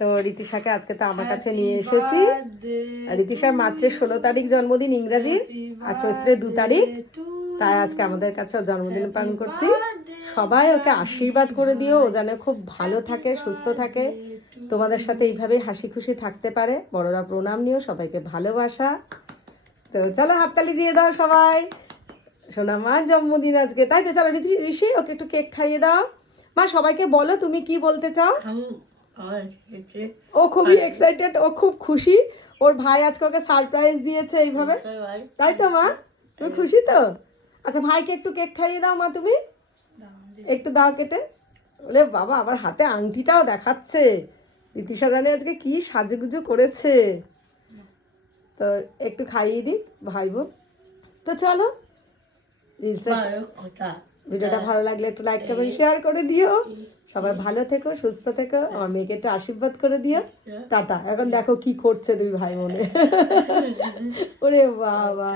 তো ঋতিশাকে আজকে তো আমার কাছে নিয়ে এসেছি। ঋতিশার মার্চের 16 তারিখ জন্মদিন ইংরাজি, আর চৈত্রের 2 তারিখ। তাই আজকে আমাদের কাছে ওর জন্মদিন পালন করছি। সবাই ওকে আশীর্বাদ করে দিও, ও যেন খুব ভালো থাকে, সুস্থ থাকে, তোমাদের সাথে এইভাবেই হাসি খুশি থাকতে পারে। বড়রা প্রণাম নিও, সবাইকে ভালোবাসা। তো চলো হাততালি দিয়ে দাও সবাই, সোনা মার জন্মদিন আজকে, তাই তো? চলো ঋষি ওকে একটু কেক খাইয়ে দাও। মা সবাইকে বলো তুমি কি বলতে চাও। ও খুবই এক্সাইটেড, ও খুব খুশি, ওর ভাই আজকে ওকে সারপ্রাইজ দিয়েছে এইভাবে, তাই তো মা? তুমি খুশি তো? আচ্ছা ভাইকে একটু কেক খাইয়ে দাও মা, তুমি একটু দাও কেটে। বলে বাবা আবার হাতে আংটিটাও দেখাচ্ছে। ঋতিশা রানী আজকে কি সাজুগুজু করেছে। তো একটু খাইয়ে দিই ভাই বোন। তো চলো, ভিডিওটা ভালো লাগলে একটু লাইক কমেন্ট শেয়ার করে দিও। সবাই ভালো থেকো, সুস্থ থেকো, আমার মেয়েকে একটু আশীর্বাদ করে দিও। টাটা। এখন দেখো কি করছে দুই ভাই বোনে। ওরে বাবা।